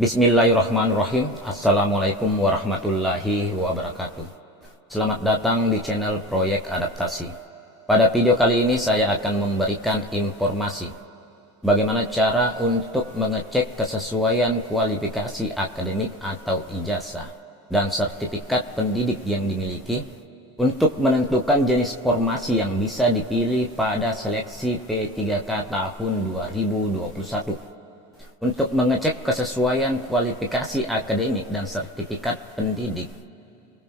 Bismillahirrahmanirrahim. Assalamualaikum warahmatullahi wabarakatuh. Selamat datang di channel Proyek Adaptasi. Pada video kali ini saya akan memberikan informasi bagaimana cara untuk mengecek kesesuaian kualifikasi akademik atau ijazah dan sertifikat pendidik yang dimiliki untuk menentukan jenis formasi yang bisa dipilih pada seleksi P3K tahun 2021. Untuk mengecek kesesuaian kualifikasi akademik dan sertifikat pendidik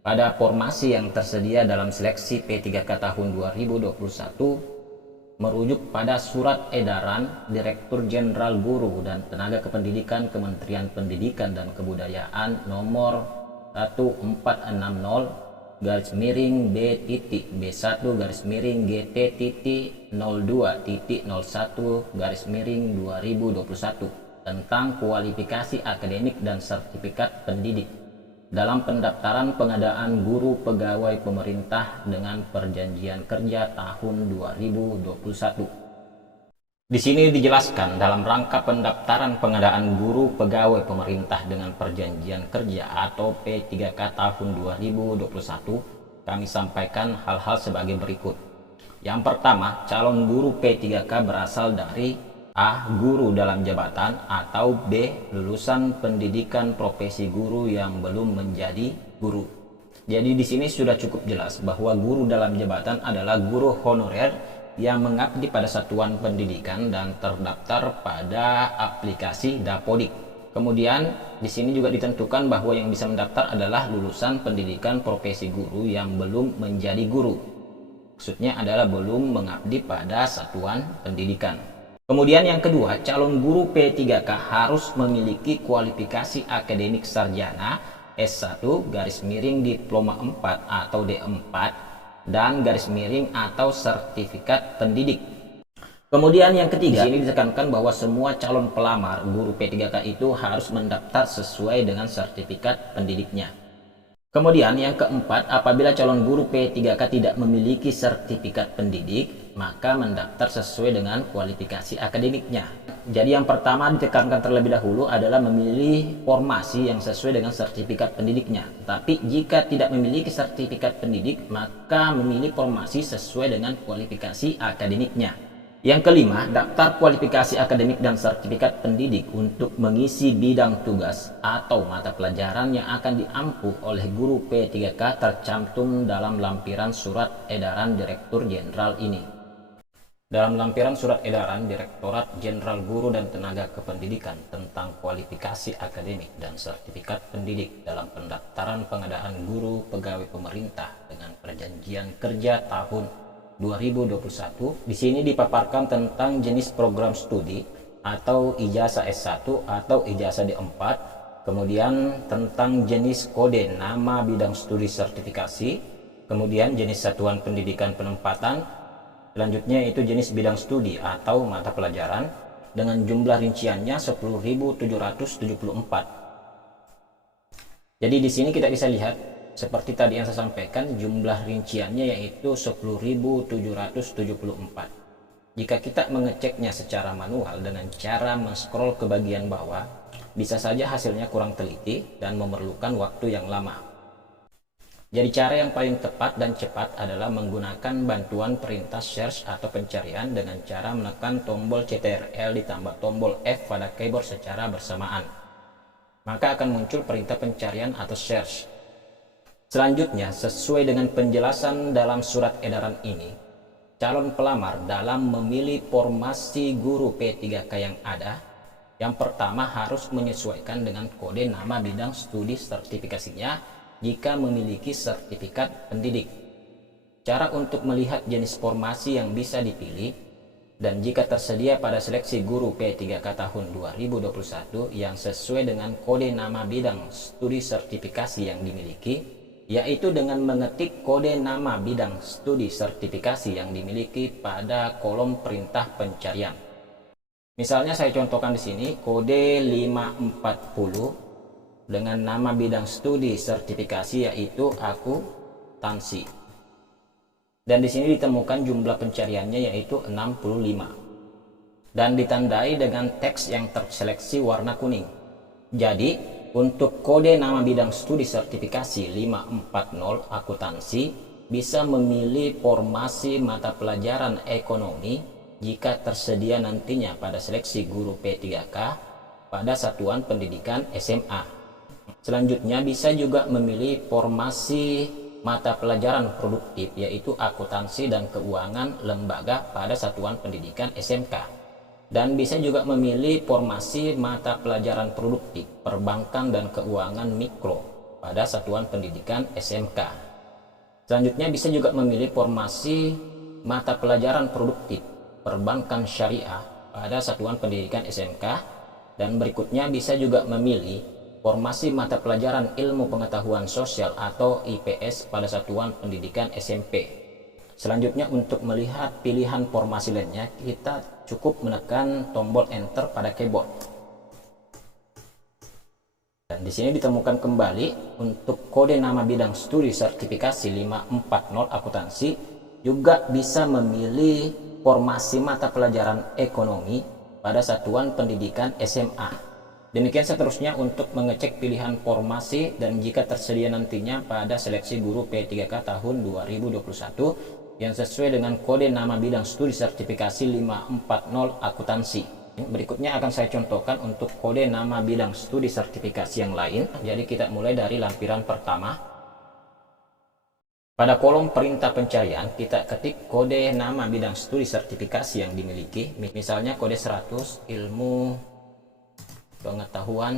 pada formasi yang tersedia dalam seleksi P3K tahun 2021 merujuk pada Surat Edaran Direktur Jenderal Guru dan Tenaga Kependidikan Kementerian Pendidikan dan Kebudayaan nomor 1460-B.TT-B1-B.02.01-2021 tentang kualifikasi akademik dan sertifikat pendidik dalam pendaftaran pengadaan guru pegawai pemerintah dengan perjanjian kerja tahun 2021. Di sini dijelaskan dalam rangka pendaftaran pengadaan guru pegawai pemerintah dengan perjanjian kerja atau P3K tahun 2021, kami sampaikan hal-hal sebagai berikut. Yang pertama, calon guru P3K berasal dari A. Guru dalam jabatan, atau B. Lulusan pendidikan profesi guru yang belum menjadi guru. Jadi di sini sudah cukup jelas bahwa guru dalam jabatan adalah guru honorer yang mengabdi pada satuan pendidikan dan terdaftar pada aplikasi Dapodik. Kemudian di sini juga ditentukan bahwa yang bisa mendaftar adalah lulusan pendidikan profesi guru yang belum menjadi guru. Maksudnya adalah belum mengabdi pada satuan pendidikan. Kemudian yang kedua, calon guru P3K harus memiliki kualifikasi akademik sarjana S1 Diploma 4 atau D4 dan atau sertifikat pendidik. Kemudian yang ketiga, ini ditekankan bahwa semua calon pelamar guru P3K itu harus mendaftar sesuai dengan sertifikat pendidiknya. Kemudian yang keempat, apabila calon guru P3K tidak memiliki sertifikat pendidik, maka mendaftar sesuai dengan kualifikasi akademiknya. Jadi yang pertama ditekankan terlebih dahulu adalah memilih formasi yang sesuai dengan sertifikat pendidiknya. Tapi jika tidak memiliki sertifikat pendidik, maka memilih formasi sesuai dengan kualifikasi akademiknya. Yang kelima, daftar kualifikasi akademik dan sertifikat pendidik untuk mengisi bidang tugas atau mata pelajaran yang akan diampu oleh guru P3K tercantum dalam lampiran Surat Edaran Direktur Jenderal ini. Dalam lampiran Surat Edaran Direktorat Jenderal Guru dan Tenaga Kependidikan tentang kualifikasi akademik dan sertifikat pendidik dalam pendaftaran pengadaan guru pegawai pemerintah dengan perjanjian kerja tahun 2021, di sini dipaparkan tentang jenis program studi atau ijazah S1 atau ijazah D4, kemudian tentang jenis kode nama bidang studi sertifikasi, kemudian jenis satuan pendidikan penempatan, selanjutnya itu jenis bidang studi atau mata pelajaran dengan jumlah rinciannya 10.744. Jadi di sini kita bisa lihat seperti tadi yang saya sampaikan, jumlah rinciannya yaitu 10.744. Jika kita mengeceknya secara manual dengan cara men-scroll ke bagian bawah, bisa saja hasilnya kurang teliti dan memerlukan waktu yang lama. Jadi cara yang paling tepat dan cepat adalah menggunakan bantuan perintah search atau pencarian dengan cara menekan tombol CTRL ditambah tombol F pada keyboard secara bersamaan. Maka akan muncul perintah pencarian atau search. Selanjutnya, sesuai dengan penjelasan dalam surat edaran ini, calon pelamar dalam memilih formasi guru P3K yang ada, yang pertama harus menyesuaikan dengan kode nama bidang studi sertifikasinya jika memiliki sertifikat pendidik. Cara untuk melihat jenis formasi yang bisa dipilih dan jika tersedia pada seleksi guru P3K tahun 2021 yang sesuai dengan kode nama bidang studi sertifikasi yang dimiliki, yaitu dengan mengetik kode nama bidang studi sertifikasi yang dimiliki pada kolom perintah pencarian. Misalnya saya contohkan di sini kode 540 dengan nama bidang studi sertifikasi yaitu akuntansi. Dan di sini ditemukan jumlah pencariannya yaitu 65 dan ditandai dengan teks yang terseleksi warna kuning. Jadi, untuk kode nama bidang studi sertifikasi 540 akuntansi bisa memilih formasi mata pelajaran ekonomi jika tersedia nantinya pada seleksi guru P3K pada satuan pendidikan SMA. Selanjutnya bisa juga memilih formasi mata pelajaran produktif yaitu akuntansi dan keuangan lembaga pada satuan pendidikan SMK. Dan bisa juga memilih formasi mata pelajaran produktif perbankan dan keuangan mikro pada satuan pendidikan SMK. Selanjutnya bisa juga memilih formasi mata pelajaran produktif perbankan syariah pada satuan pendidikan SMK. Dan berikutnya bisa juga memilih formasi mata pelajaran ilmu pengetahuan sosial atau IPS pada satuan pendidikan SMP. Selanjutnya untuk melihat pilihan formasi lainnya, kita cukup menekan tombol enter pada keyboard. Dan di sini ditemukan kembali untuk kode nama bidang studi sertifikasi 540 akuntansi juga bisa memilih formasi mata pelajaran ekonomi pada satuan pendidikan SMA. Demikian seterusnya untuk mengecek pilihan formasi dan jika tersedia nantinya pada seleksi guru P3K tahun 2021 yang sesuai dengan kode nama bidang studi sertifikasi 540 akuntansi. Berikutnya akan saya contohkan untuk kode nama bidang studi sertifikasi yang lain. Jadi kita mulai dari lampiran pertama. Pada kolom perintah pencarian, kita ketik kode nama bidang studi sertifikasi yang dimiliki. Misalnya kode 100 ilmu pengetahuan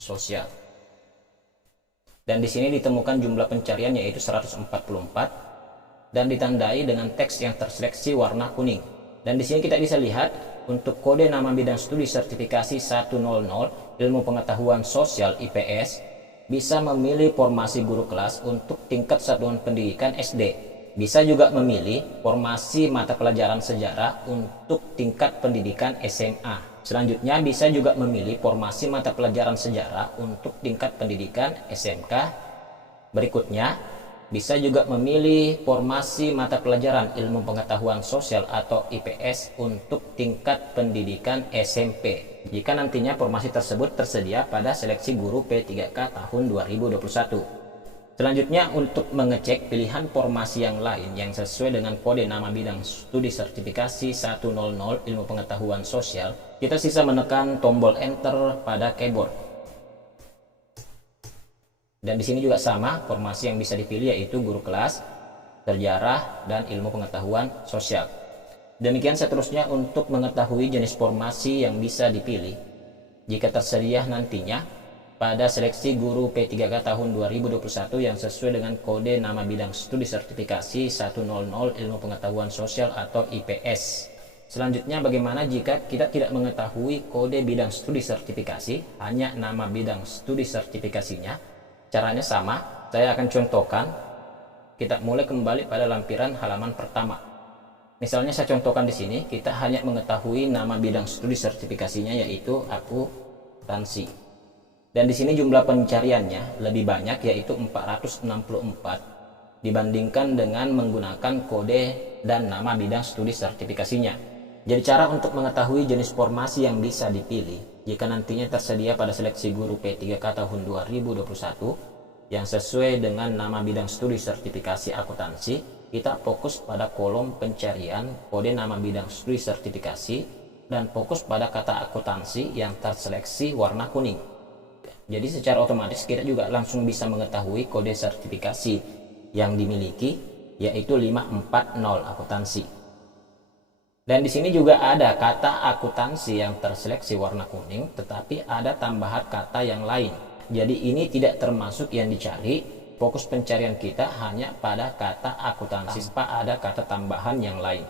sosial. Dan di sini ditemukan jumlah pencarian yaitu 144 dan ditandai dengan teks yang terseleksi warna kuning. Dan di sini kita bisa lihat untuk kode nama bidang studi sertifikasi 100 ilmu pengetahuan sosial IPS bisa memilih formasi guru kelas untuk tingkat satuan pendidikan SD. Bisa juga memilih formasi mata pelajaran sejarah untuk tingkat pendidikan SMA. Selanjutnya bisa juga memilih formasi mata pelajaran sejarah untuk tingkat pendidikan SMK. Berikutnya bisa juga memilih formasi mata pelajaran ilmu pengetahuan sosial atau IPS untuk tingkat pendidikan SMP jika nantinya formasi tersebut tersedia pada seleksi guru P3K tahun 2021. Selanjutnya untuk mengecek pilihan formasi yang lain yang sesuai dengan kode nama bidang studi sertifikasi 100 ilmu pengetahuan sosial, kita sisa menekan tombol enter pada keyboard. Dan di sini juga sama, formasi yang bisa dipilih yaitu guru kelas, sejarah, dan ilmu pengetahuan sosial. Demikian seterusnya untuk mengetahui jenis formasi yang bisa dipilih jika tersedia nantinya pada seleksi guru P3K tahun 2021 yang sesuai dengan kode nama bidang studi sertifikasi 100 ilmu pengetahuan sosial atau IPS. Selanjutnya bagaimana jika kita tidak mengetahui kode bidang studi sertifikasi, hanya nama bidang studi sertifikasinya? Caranya sama, saya akan contohkan. Kita mulai kembali pada lampiran halaman pertama. Misalnya saya contohkan di sini, kita hanya mengetahui nama bidang studi sertifikasinya yaitu akuntansi. Dan di sini jumlah pencariannya lebih banyak yaitu 464 dibandingkan dengan menggunakan kode dan nama bidang studi sertifikasinya. Jadi cara untuk mengetahui jenis formasi yang bisa dipilih jika nantinya tersedia pada seleksi guru P3K tahun 2021 yang sesuai dengan nama bidang studi sertifikasi akuntansi, kita fokus pada kolom pencarian kode nama bidang studi sertifikasi dan fokus pada kata akuntansi yang terseleksi warna kuning. Jadi secara otomatis kita juga langsung bisa mengetahui kode sertifikasi yang dimiliki yaitu 540 akuntansi. Dan di sini juga ada kata akuntansi yang terseleksi warna kuning, tetapi ada tambahan kata yang lain. Jadi ini tidak termasuk yang dicari. Fokus pencarian kita hanya pada kata akuntansi tanpa ada kata tambahan yang lain.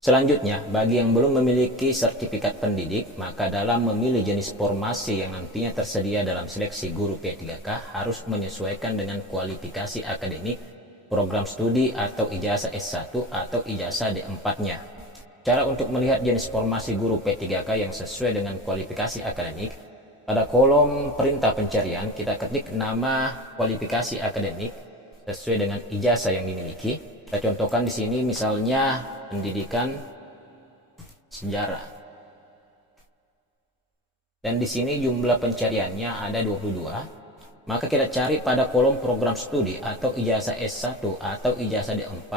Selanjutnya, bagi yang belum memiliki sertifikat pendidik, maka dalam memilih jenis formasi yang nantinya tersedia dalam seleksi guru P3K harus menyesuaikan dengan kualifikasi akademik, program studi atau ijazah S1 atau ijazah D4-nya. Cara untuk melihat jenis formasi guru P3K yang sesuai dengan kualifikasi akademik, pada kolom perintah pencarian kita ketik nama kualifikasi akademik sesuai dengan ijazah yang dimiliki. Kita contohkan di sini misalnya pendidikan sejarah. Dan di sini jumlah pencariannya ada 22. Maka kita cari pada kolom program studi atau ijazah S1 atau ijazah D4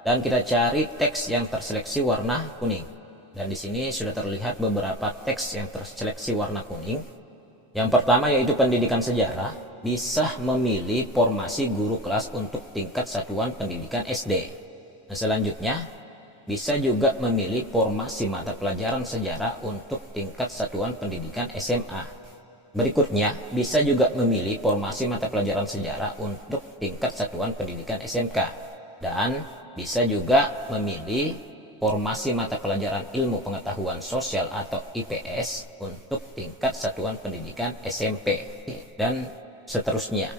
dan kita cari teks yang terseleksi warna kuning. Dan di sini sudah terlihat beberapa teks yang terseleksi warna kuning. Yang pertama yaitu pendidikan sejarah, bisa memilih formasi guru kelas untuk tingkat satuan pendidikan SD. Nah, selanjutnya bisa juga memilih formasi mata pelajaran sejarah untuk tingkat satuan pendidikan SMA. Berikutnya bisa juga memilih formasi mata pelajaran sejarah untuk tingkat satuan pendidikan SMK. Dan bisa juga memilih formasi mata pelajaran ilmu pengetahuan sosial atau IPS untuk tingkat satuan pendidikan SMP dan seterusnya.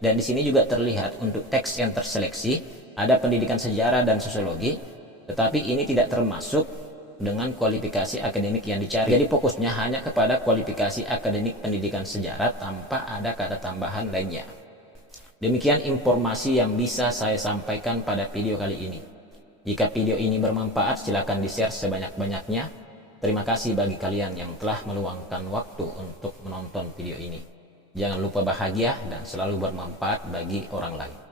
Dan di sini juga terlihat untuk teks yang terseleksi ada pendidikan sejarah dan sosiologi, tetapi ini tidak termasuk dengan kualifikasi akademik yang dicari. Jadi fokusnya hanya kepada kualifikasi akademik pendidikan sejarah tanpa ada kata tambahan lainnya. Demikian informasi yang bisa saya sampaikan pada video kali ini. Jika video ini bermanfaat, silakan di-share sebanyak-banyaknya. Terima kasih bagi kalian yang telah meluangkan waktu untuk menonton video ini. Jangan lupa bahagia dan selalu bermanfaat bagi orang lain.